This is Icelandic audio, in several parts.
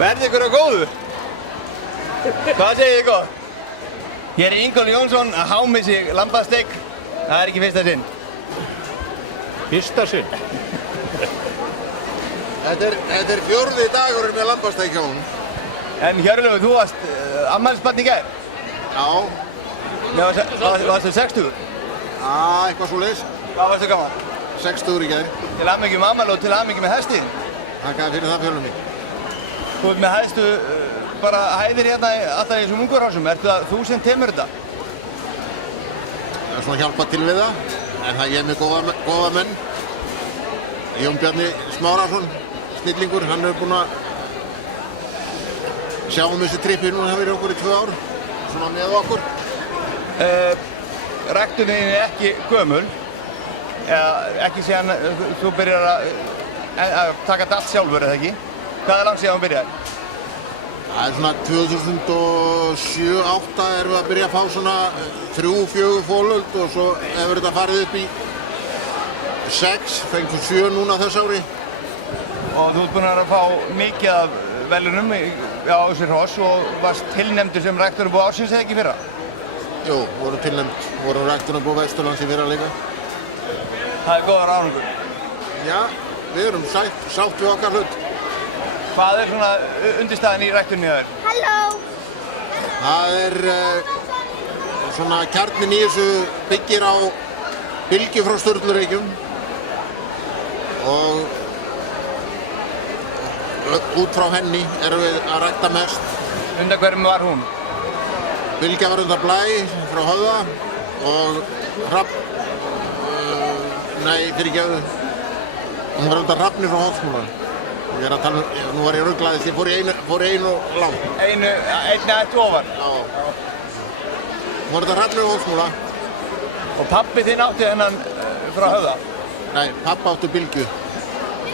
Verði ykkur á góðu. Hvað segir þið gott? Hér er Ingólfur Jónsson að hámissi lambasteik. Það er ekki fyrsta sinn. Fyrsta sinn? Þetta er 4. dagurinn með lambasteik hjá hún. En Hjörleifur, þú varst afmælisbarn í gær. Já. Varstu 60? Já, eitthvað svoleiðis. Hvað varstu gaman? 60 í gær. Til hamingju með afmæli og til hamingju með hestinn. Þakkaði fyrir það fjölum mig. Þú ert með hæstu bara hæðir hérna alltaf í þessum ungurhásum. Ertu það þú sem temur þetta? Það er svona hjálpað til við það. En það ég er með góða menn. Jón Bjarni Smárason, snillingur, hann hefur búinn að sjá þessi trippi núna, það verið okkur í 2 ár. Svona með okkur. Ræktunin er ekki gömul. Ekki síðan þú byrjar að taka þetta allt sjálfur, eða ekki? Hvað er langt síðan þú byrjar? Það er svona 2007-08 erum við að byrja að fá svona 3-4 fólöld og svo hefur þetta farið upp í 6, fengum 7 núna þess ári. Og þú ert búinn að fá mikið af velunum á þessi hross og varst tilnefndur sem ræktunarbú ársins eða ekki fyrra? Jú, vorum ræktunarbú Vesturlands í fyrra líka. Það er góðar árangur. Já, við erum sátt við okkar hlut. Hvað er svona undirstaðan í ræktunni hjá þér? Halló! Það er svona kjarnin í þessu byggir á bylgju frá Sturlureykjum og út frá henni erum við að rækta mest. Undan hverjum var hún? Bylgja var undan Blæ frá Höfða og Hrafn, hún var undan Hrafni frá Holtsmúla. Ég er að tala nú var ég ruglaðist, ég fór í einu langt. Einni ættu ofar? Já. Hún var undan Hrafni frá Holtsmúla. Og pabbi þinn átti hennan frá Höfða? Nei, pappa átti Bylgju.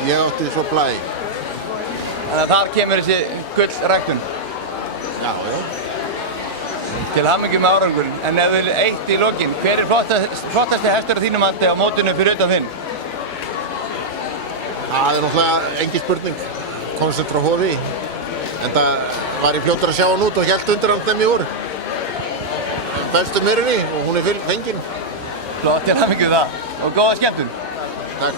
Ég átti svo Blæ. Þannig að þar kemur þessi gullræktun? Já. Til hamingju með árangurinn. En ef við eitt í lokin, hver er flottasti hestur á þínum mati á mótinu fyrir utan þinn? Það er náttúrulega engin spurning. Komst frá Hofi. En það var ég fljótur að sjá hann út og hélt undir hann þeim í úr. Bestu myrni og hún er fengin. Flott, til hamingju það. Og góða skemmtun. Takk.